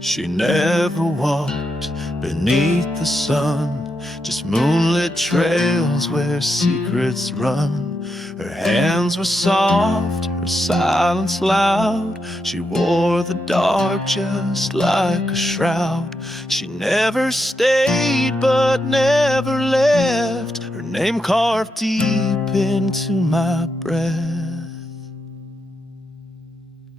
She never walked beneath the sun, just moonlit trails where secrets run. Her hands were soft, her silence loud. She wore the dark just like a shroud. She never stayed but never left, her name carved deep into my breath.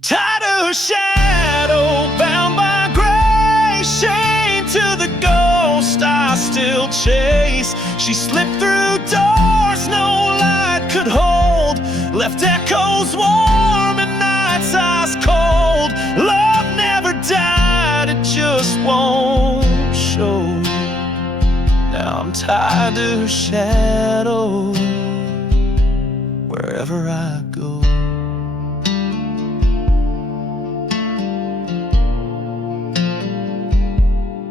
Tied to her shadow, bound by gray, chained to the ghost I still chase. She slipped through doors no light could hold, left echoes warm and nights ice cold. Love never died, it just won't show. Now I'm tied to her shadow wherever I go.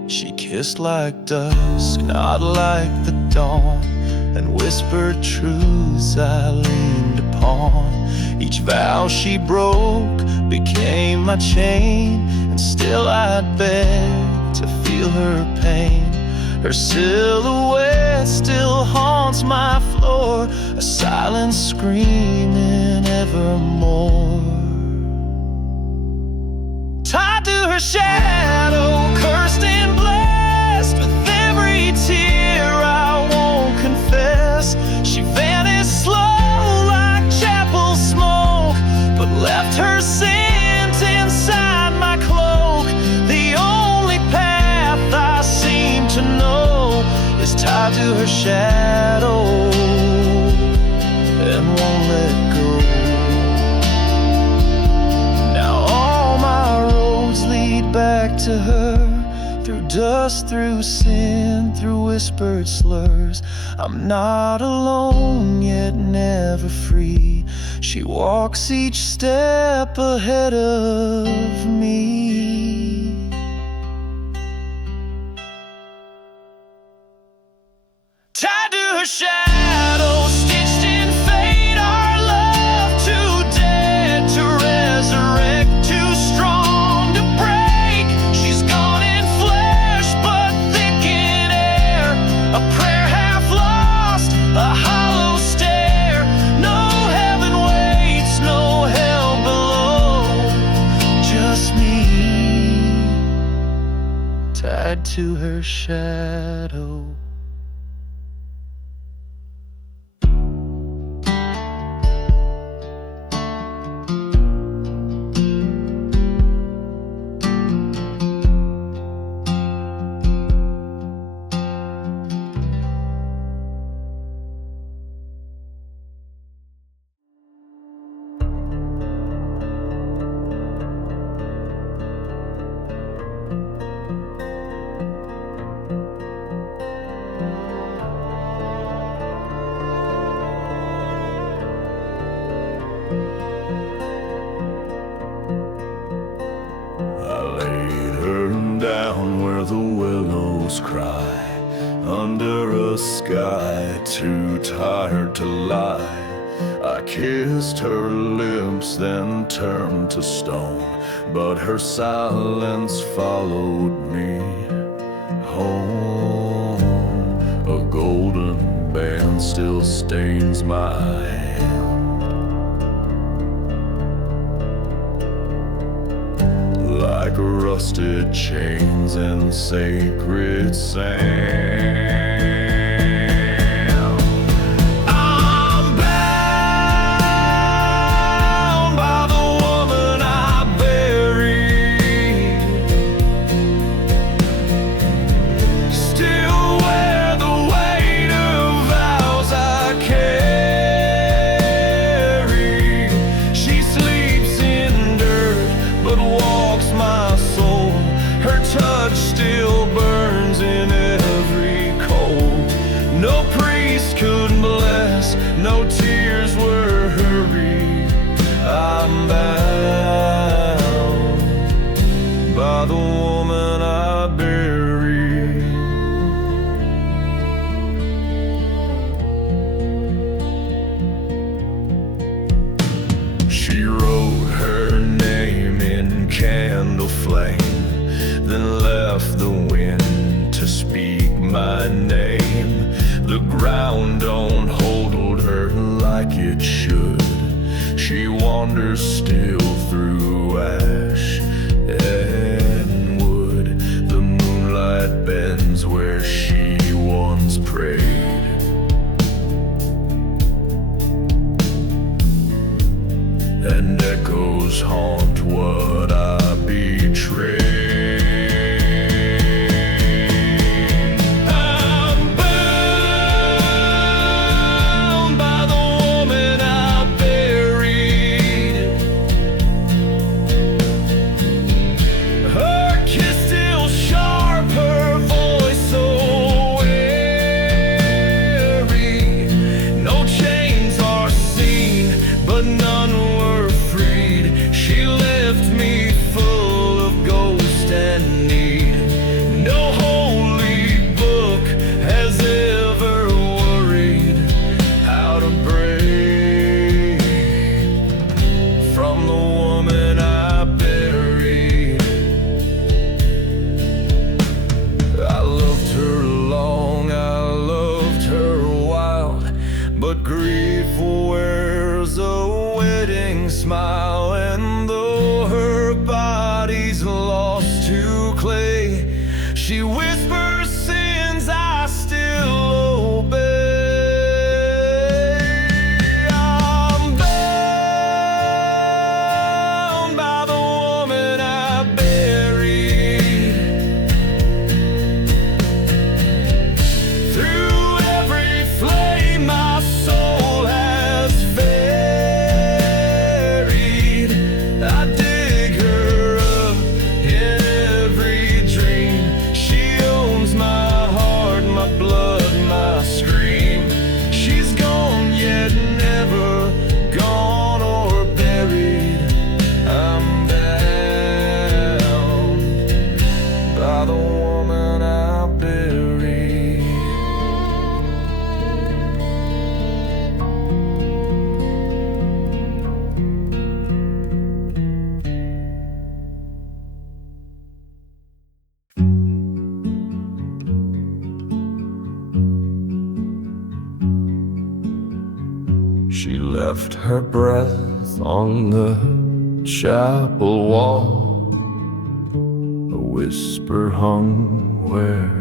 She kissed like dusk, not like the dawn, and whispered truths I leaned upon. Each vow she broke became my chain, and still I'd beg to feel her pain. Her silhouette still haunts my floor, a silent screaming evermore. Tied to her shadow, cursed and blessed, with every tear I won't confess. She vanished slow like chapel smoke, but left her scent inside my cloak. The only path I seem to know is tied to her shadow and won't let go. Back to her, through dust, through sin, through whispered slurs. I'm not alone, yet never free. She walks each step ahead of me. Tied to her shadow, stitched in fate, our love too dead to resurrect, too strong. A prayer half lost, a hollow stare. No heaven waits, no hell below. Just me, tied to her shadow. Down where the willows cry, under a sky too tired to lie. I kissed her lips, then turned to stone, but her silence followed me home. A golden band still stains my hand, like rusted chains in sacred sand. I'm bound by the woman I buried, still wear the weight of vows I carry. She sleeps in dirt, but walks my soul. Her touch still burns in every cold. No priest could bless, no tears were hurried. I'm bound by the woman I buried. She wrote her name in candle flame, then left the wind to speak my name. The ground don't hold her like it should. She wanders still through ash and wood. The moonlight bends where she once prayed, and echoes haunt what I betrayed. I'm bound by the woman I buried. Her kiss still sharp, her voice so weary. No chains are seen, but none were freed. She left me full of ghost and need. No holy book has ever worried how to break from the woman I buried. I loved her long, I loved her wild, but grief wears a wedding smile. And though her body's lost to clay, she whispers sins I still obey. I'm bound by the woman I buried. Through every flame my soul has varied. I dig her up in every dream. She owns my heart, my blood, my scream. She's gone yet never gone or buried. I'm bound by the woman I buried. She left her breath on the chapel wall. A whisper hung where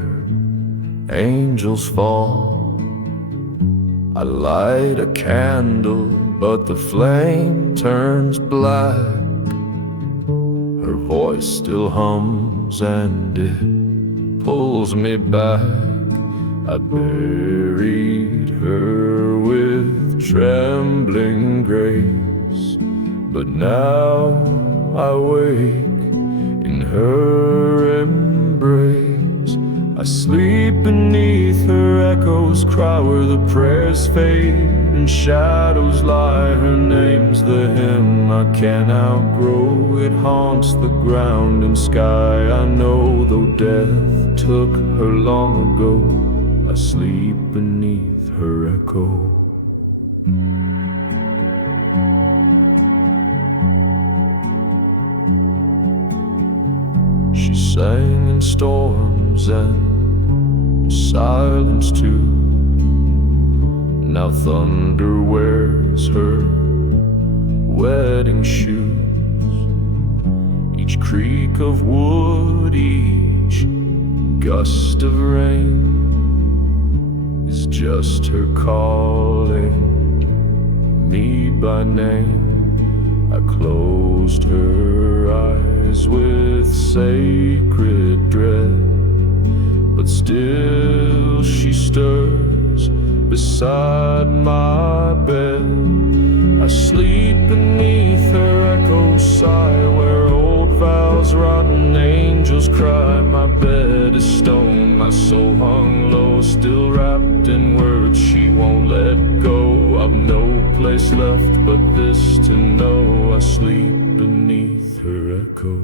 angels fall. I light a candle, but the flame turns black. Her voice still hums and it pulls me back. I buried her with trembling grace, but now I wake in her embrace. I sleep beneath her echoes cry where the prayers fade and shadows lie. Her name's the hymn I can't outgrow. It haunts the ground and sky I know, though death took her long ago. I sleep beneath her echo. She sang in storms and silence too. Now thunder wears her wedding shoes. Each creak of wood, each gust of rain is just her calling me by name. I closed her eyes with sacred dread, but still she stirs beside my bed. I sleep beneath her echo sigh where old vows rotten angels cry. My bed is stone, my soul hung low, still wrapped in words she won't let go. I've no place left but this to know I sleep beneath her echo.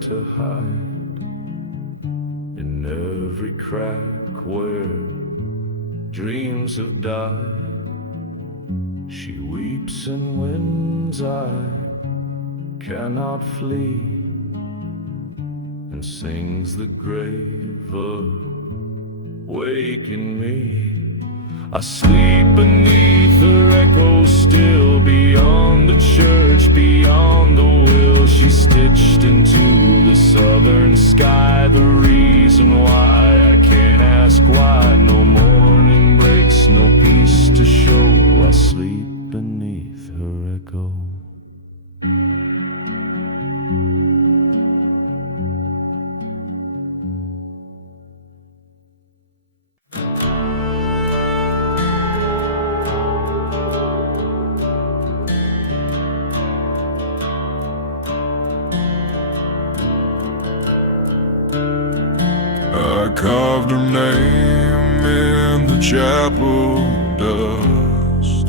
to hide in every crack where dreams have died. She weeps and wins, I cannot flee, and sings the grave awaken me. I sleep beneath her echo still, beyond the church, beyond the will. She's stitched into the southern sky, the reason why I can't ask why. No morning breaks, no peace to show. I sleep beneath her echo. I carved her name in the chapel dust,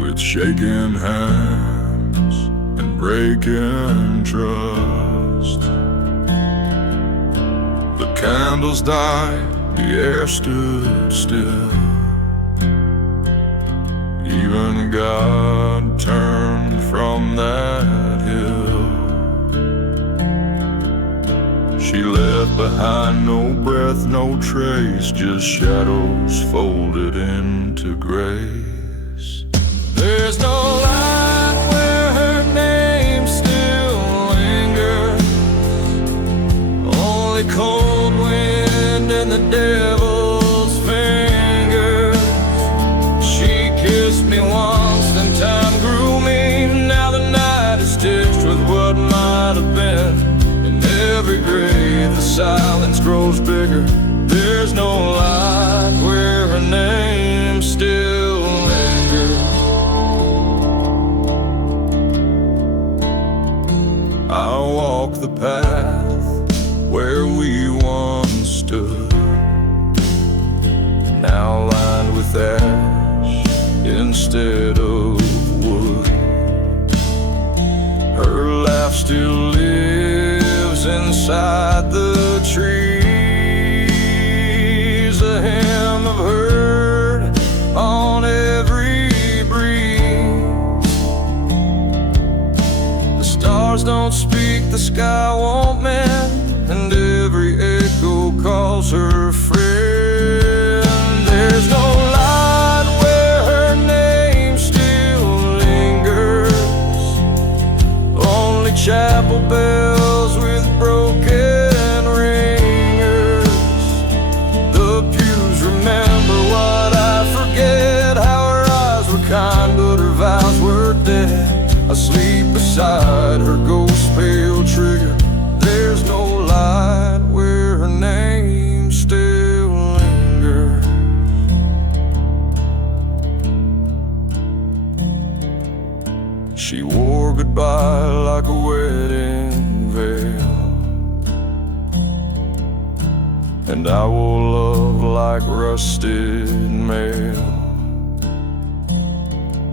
with shaking hands and breaking trust. The candles died, the air stood still. Even God turned from that hill. She left behind no breath, no trace, just shadows folded into grace. There's no light where her name still lingers, only cold wind and the devil's fingers. She kissed me once, then time grew mean. Now the night is stitched with what might have been. Every grave, the silence grows bigger. There's no light where her name still lingers. I'll walk the path where we once stood, now lined with ash instead of wood. Her laugh still lives inside the trees, a hymn I've heard on every breeze. The stars don't speak, the sky won't mend, and every echo calls her friend. There's no light where her name still lingers, only chapel bells with broken ringers. The pews remember what I forget, how her eyes were kind but her vows were dead. I sleep beside her ghost pale trigger. There's no light where her name still lingers. She wore goodbye like a wedding veil, and I will love like rusted mail.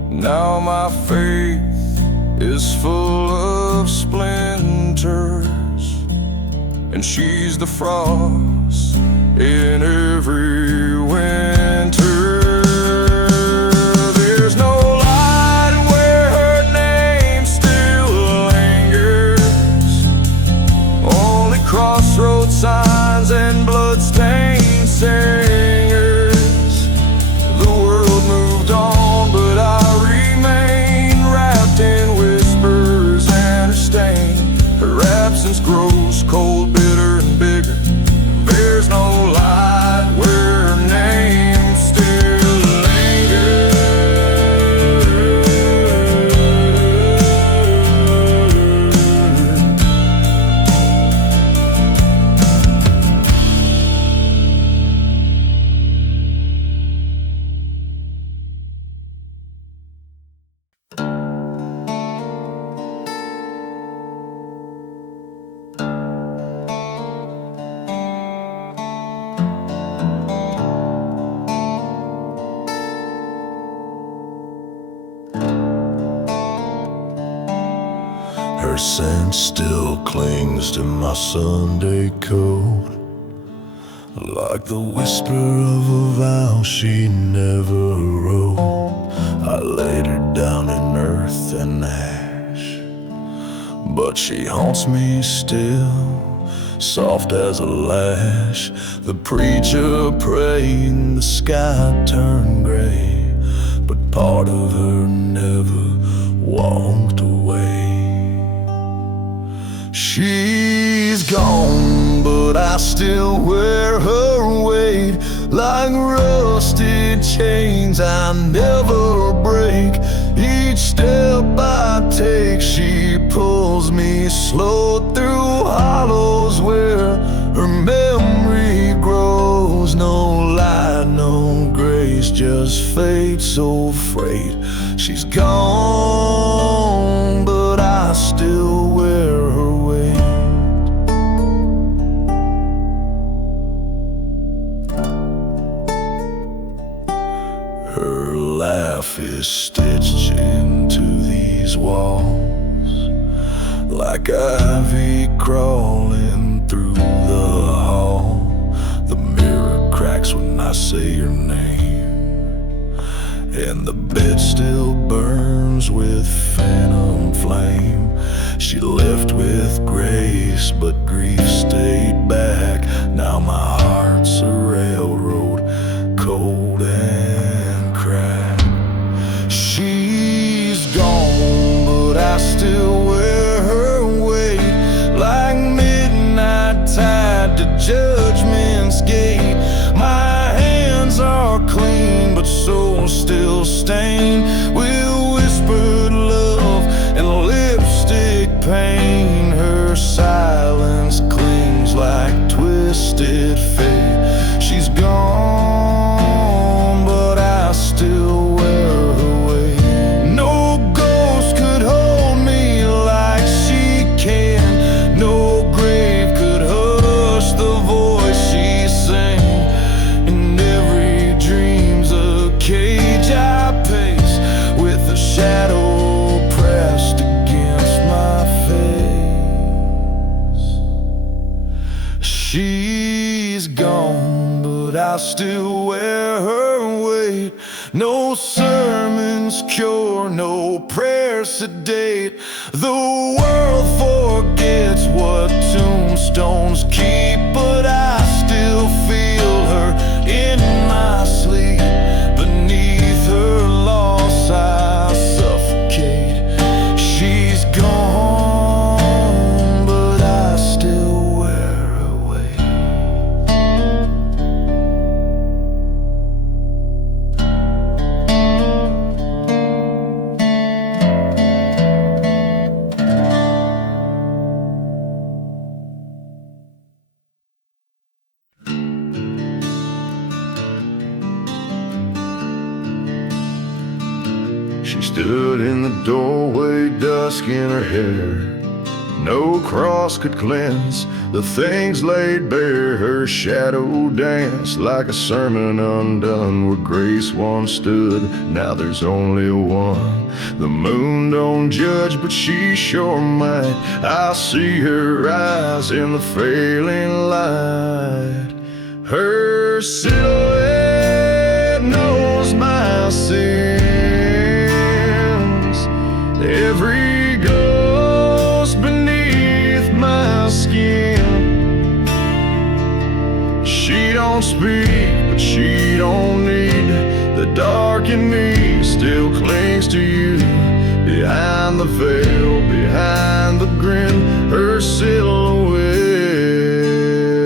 Now my faith is full of splinters, and she's the frost in every winter. There's no light where her name still lingers, only crossroad signs and bloodstained singers. The world moved on, but I remain wrapped in whispers and her stain. Her absence grows cold, bitter and bigger. There's no light where her name Her scent still clings to my Sunday coat, like the whisper of a vow she never wrote. I laid her down in earth and ash, but she haunts me still, soft as a lash. The preacher praying the sky turn gray, but part of her never walked away. She's gone, but I still wear her weight, like rusted chains I never break. Each step I take, she pulls me slow through hollows where her memory grows. No light, no grace, just fate so frayed. She's gone, but I still wear her weight. Her laugh is stitched into these walls, like ivy crawling through the hall. The mirror cracks when I say your name, and the bed still burns with phantom flame. She left with grace, but grief stayed back. Now my heart's a railroad, cold and cracked. She's gone, but I still wear her weight, like midnight tied to judgment's gate. My hands are clean, but soul still stained with whispered love and lipstick pain. Her silence clings like twisted fate. She's gone, but I still wear her weight. No ghost could hold me like she can. No grave could hush the voice she sang. And every dream's a cage I pace, with a shadow pressed against my face. She's gone, but I still wear her weight. No sermons cure, no prayers sedate. The world forgets what tombstones keep, but I still feel her in my sleep. Beneath her loss I suffocate. She's gone, but I still wear her weight. She stood in the doorway, dusk in her hair. No cross could cleanse the things laid bare. Her shadow danced like a sermon undone, where grace once stood, now there's only one. The moon don't judge, but she sure might. I see her eyes in the failing light. Her silhouette knows my sins. Every ghost beneath my skin. She don't speak, but she don't need. The dark in me still clings to you. Behind the veil, behind the grin, her silhouette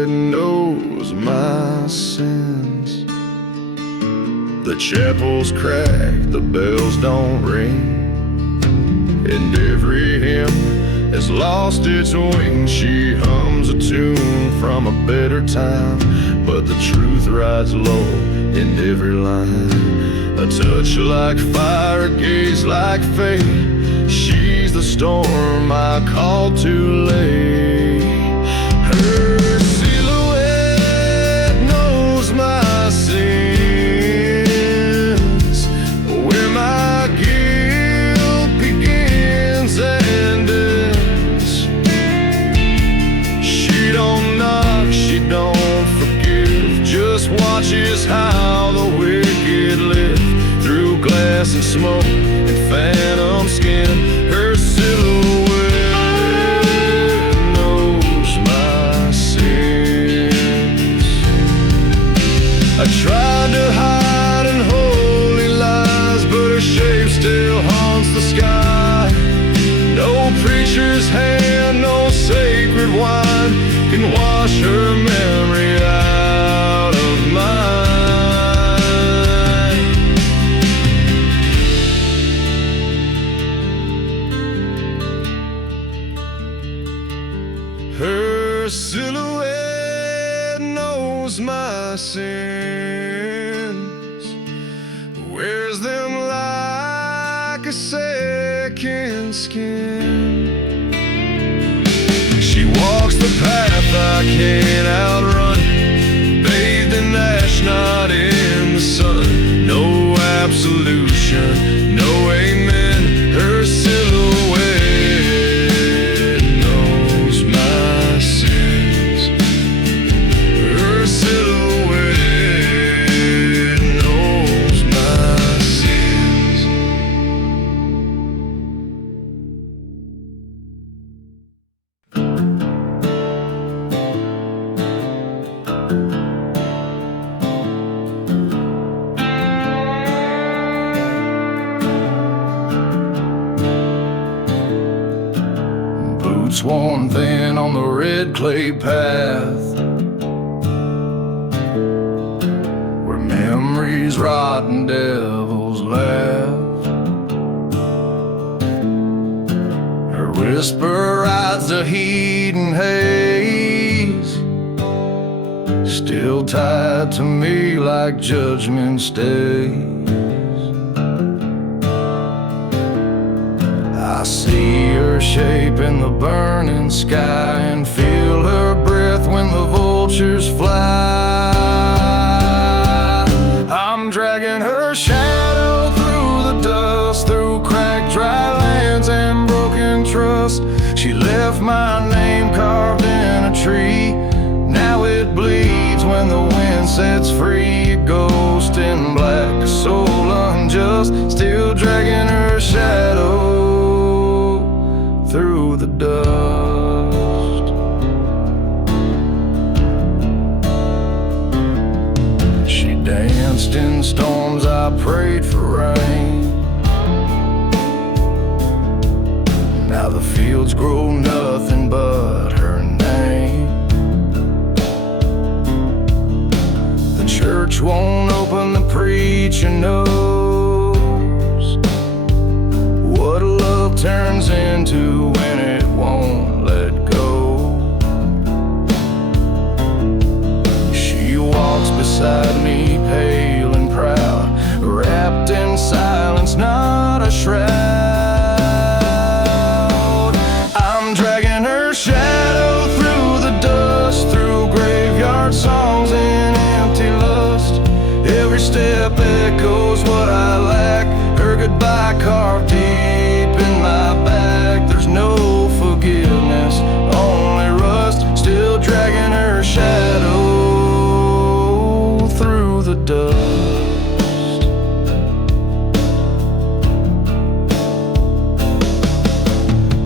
knows my sins. The chapel's cracked, the bells don't ring, and every hymn has lost its wings. She hums a tune from a better time, but the truth rides low in every line. A touch like fire, a gaze like fate. She's the storm I called too late. Her silhouette knows my sins, where my guilt begins and ends. gas and smoke and phantom skin. Her silhouette knows my sins. I tried to hide in holy lies, but her shape still haunts the sky. No preacher's hand, no sacred wine can wash her memory out of mine. Her silhouette knows my sins, wears them like a second skin. She walks the path I can't outrun, bathed in ash, not in the sun. No absolution, no amen. Her silhouette knows my sins. Her silhouette knows my sins. Boots worn thin on the red clay path, where memories rot and devils laugh. Her whisper rides the heat and haze, still tied to me like judgment stays. I see her shape in the burning sky and feel her breath when the vultures fly. I'm dragging her shadow through the dust, through cracked dry lands and broken trust. She left my name carved in a tree. Now it bleeds when the wind sets free. A ghost in black, a soul unjust, still dragging her shadow through the dust. She danced in storms, I prayed for rain. Now the fields grow nothing but her name. The church won't open, the preacher knows what love turns into when it won't let go. She walks beside me, pale and proud, wrapped in silence, not a shroud. I'm dragging her shadow through the dust, through graveyard songs and empty lust. Every step echoes what I lack, her goodbye carved deep in my back. There's no forgiveness, only rust, still dragging her shadow through the dust.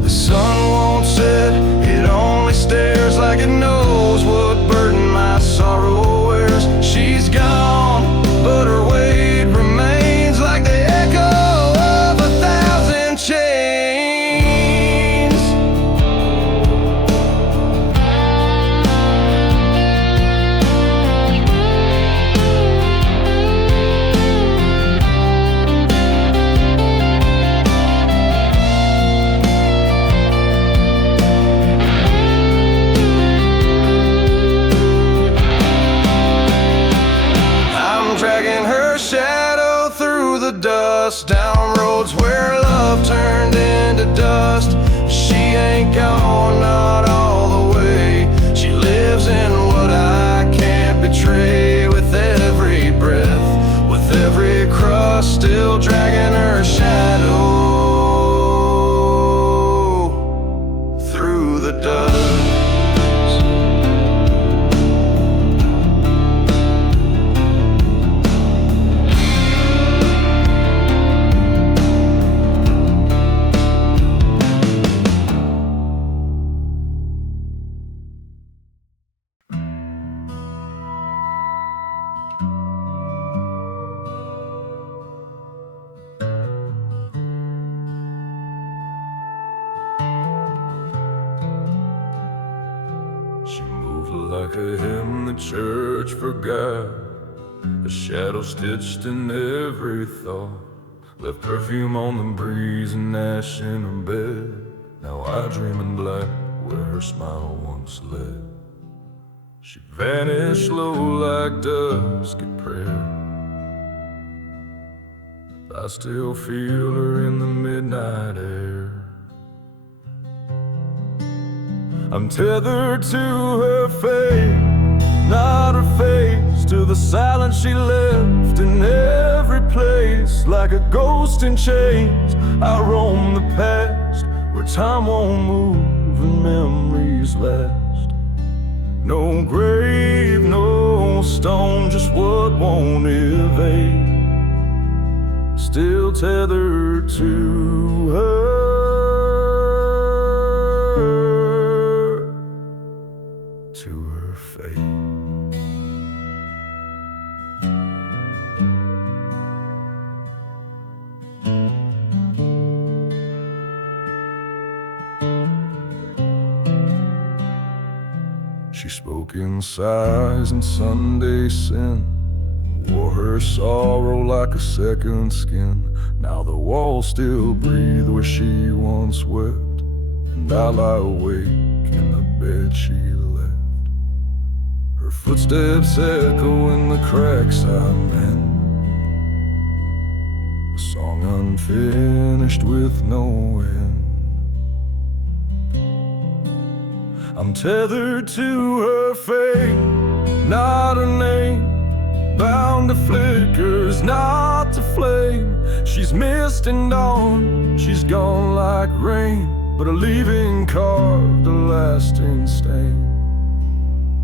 The sun won't set, it only stares like it knows what burden my sorrow wears. She's gone, but her weight remains like the echo of 1,000 chains. I'm dragging her shadow through the dust, down roads where love turned into dust. She ain't gone, not all the way. She lives in what I can't betray. With every breath, with every crust, still dragging her shadow through the dust. like a hymn the church forgot, a shadow stitched in every thought, left perfume on the breeze and ash in her bed. Now I dream in black where her smile once led. She vanished low like dusk at prayer. I still feel her in the midnight air. I'm tethered to her fate, not her face, to the silence she left in every place. Like a ghost in chains, I roam the past, where time won't move and memories last. No grave, no stone, just what won't evade. Still tethered to her, to her fate. She spoke in sighs and Sunday sin, wore her sorrow like a second skin. Now the walls still breathe where she once wept, and I lie awake in the bed she left. Her footsteps echo in the cracks I mend, a song unfinished with no end. I'm tethered to her fate, not her name, bound to flickers, not to flame. She's mist and dawn, she's gone like rain, but a leaving carved a lasting stain.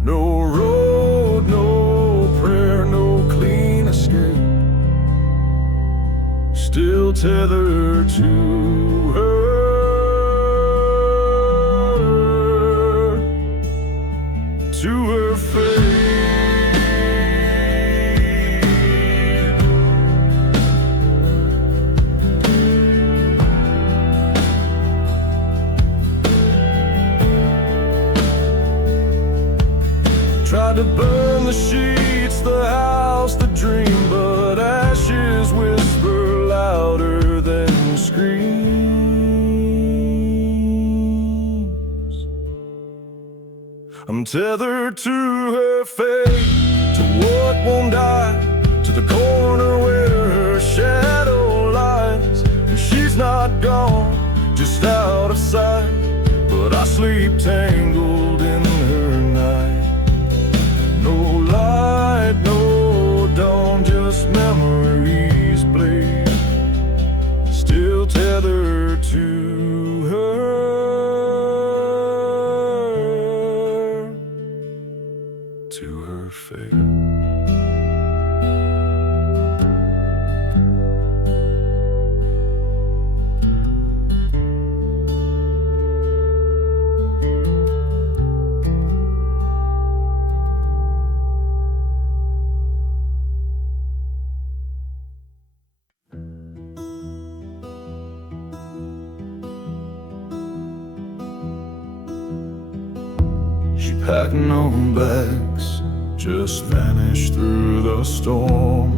No road, no prayer, no clean escape. Still tethered to her, to her fate. Tried to burn the sheets, the house, the dream, but ashes whisper louder than screams. I'm tethered to her fate, to what won't die, to the corner where her shadow lies. And she's not gone, just out of sight, but I sleep tangled in her night. No light, no dawn, just memories bleed. Still tethered to her, to her fate. She packed no bags, just vanished through the storm.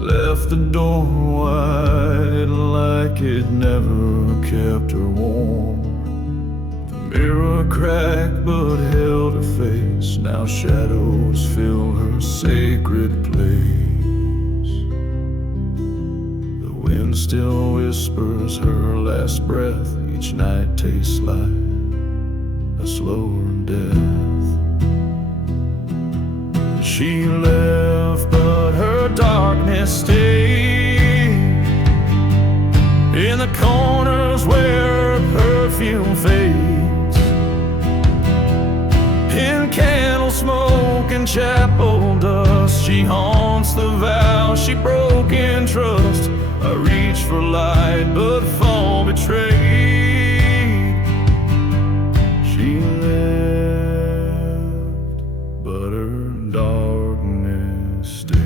Left the door wide like it never kept her warm. The mirror cracked but held her face, now shadows fill her sacred place. The wind still whispers her last breath, each night tastes like a slower death. She left, but her darkness stayed in the corners where her perfume fades. In candle smoke and chapel dust, she haunts the vow she broke in trust. I reach for light, but fall betrayed. She left, but her darkness stayed.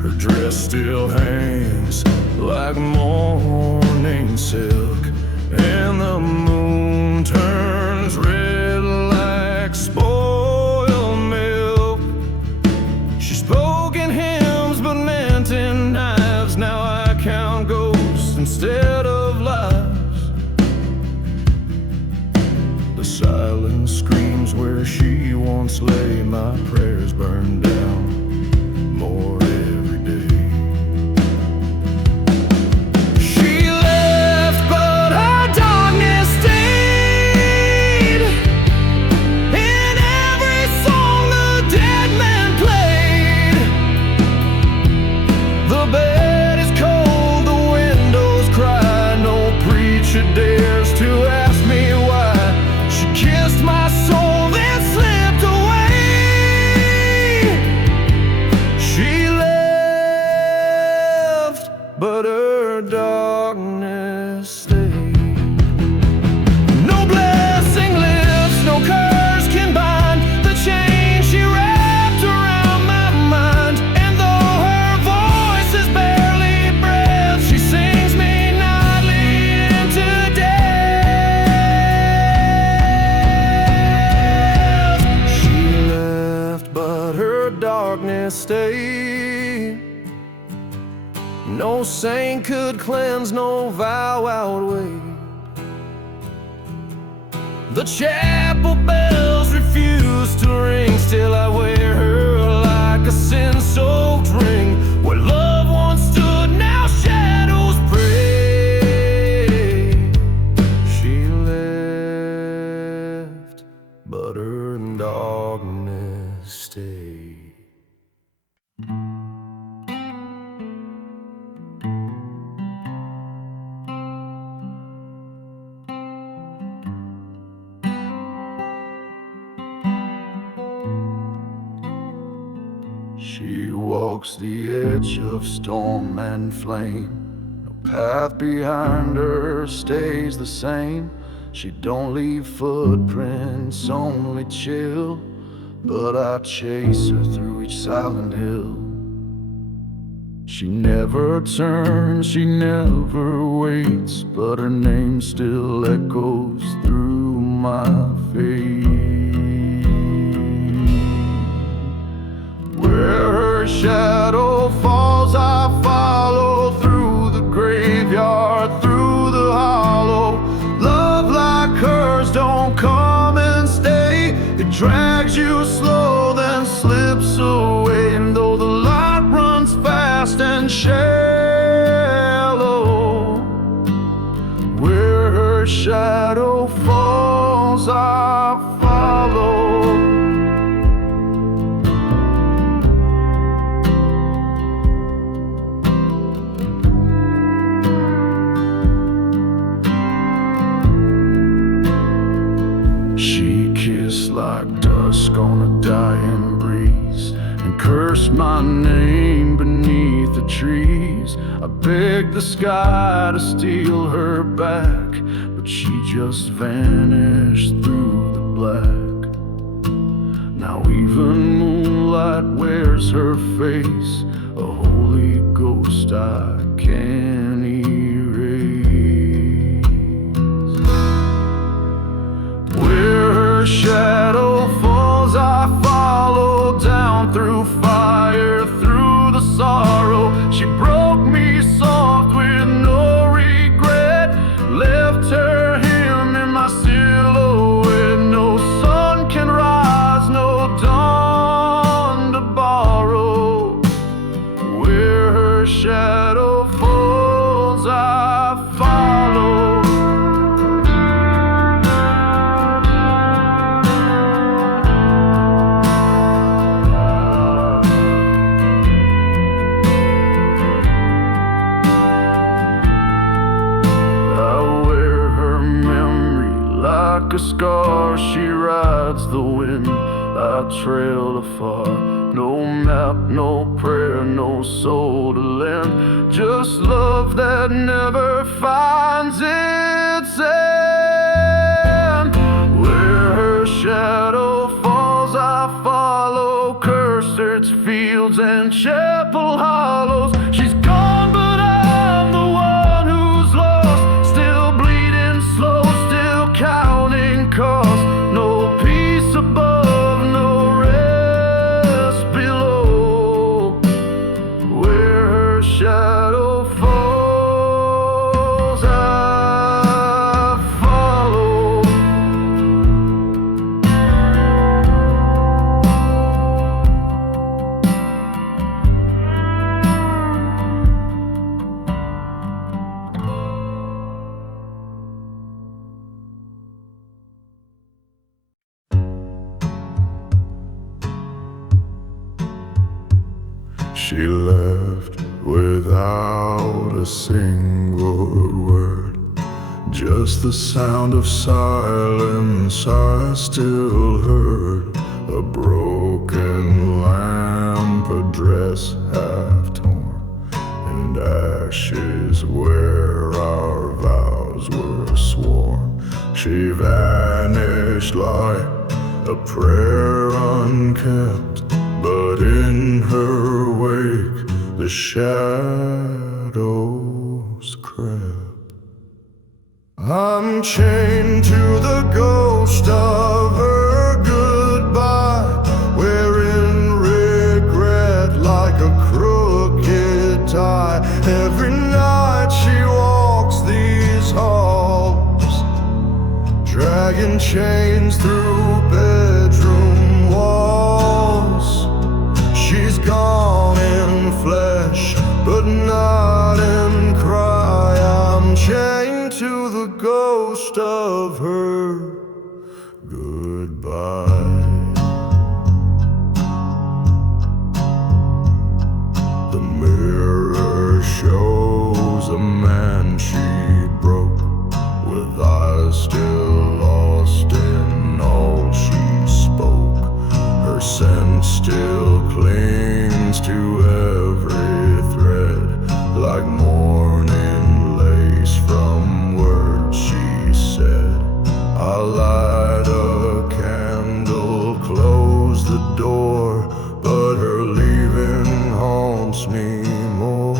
Her dress still hangs like morning morning silk, and the moon turns red like spoiled milk. She spoke in hymns but meant in knives. Now I count ghosts instead of lives. The silence screams where she once lay. My prayers burn down more every day. She left, but her darkness stayed. In every song the dead man played. The bed is cold, the windows cry. No preacher dares to ask me why. She kissed my soul, then slipped away. She left, but her darkness stayed. No blessing lifts, no curse can bind the chain she wrapped around my mind. And though her voice is barely breath, she sings me nightly into death. She left, but her darkness stayed. No saint could cleanse, no vow outweigh. The chapel bells refuse to ring. Still I wear her like a sin-soaked ring. Where love once stood, now shadows pray. She left, but her darkness stayed. She walks the edge of storm and flame. No path behind her stays the same. She don't leave footprints, only chill. But I chase her through each silent hill. She never turns, she never waits, but her name still echoes through my fate. Where her shadow falls, I follow through the graveyard, through the hollow. Love like hers don't come and stay. It drags you slow, then slips away. And though the light runs fast and shallow, where her shadow falls, I follow. She kissed like dusk on a dying breeze, and cursed my name beneath the trees. I begged the sky to steal her back, but she just vanished through the black. Now even moonlight wears her face, a holy ghost I can't erase. Where her shadow falls, I follow down through fire, through the sorrow. She broke me soft with no regret, left her hymn in my silhouette. No sun can rise, no dawn to borrow. Where her shadow falls, I follow. Like a scar, she rides the wind. I trail afar. No map, no prayer, no soul to lend. Just love that never finds its end. Where her shadow falls, I follow. Cursed earth's fields and chapel hollows. She's gone, but I'm the one who's lost. She left without a single word, just the sound of silence I still heard. A broken lamp, a dress half torn, and ashes where our vows were sworn. She vanished like a prayer unkept, but in her wake the shadows crept. I'm chained to the ghost of her goodbye, wearing regret like a crooked tie. Every night she walks these halls, dragging chains through bedroom walls. She's gone in flesh, but not in cry. I'm chained to the ghost of her goodbye. The mirror shows a man she broke, with eyes still lost in all she spoke. Her scent still clings to every thread, like morning lace from words she said. I light a candle, close the door, but her leaving haunts me more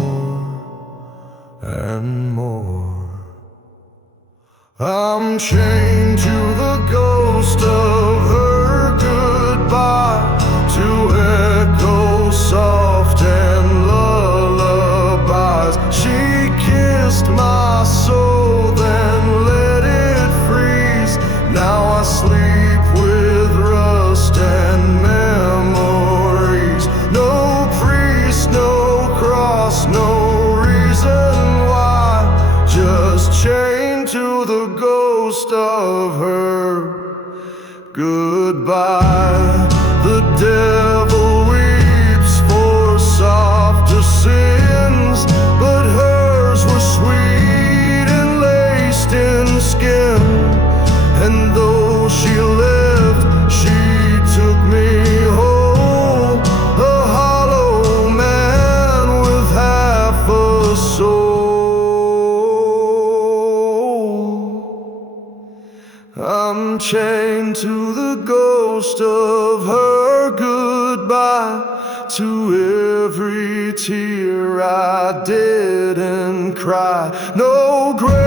and more. I'm chained to the ghost of her goodbye, to echo soft and lullabies. She kissed my soul, then let it freeze. Now I sleep with rust and memories. No priest, no cross, no reason why, just chained to the ghost of her goodbye. The devil weeps for softer sins, but hers were sweet and laced in skin. And though she left, she took me whole, a hollow man with half a soul. I'm chained to the ghost of her goodbye, to every tear I didn't cry. No grave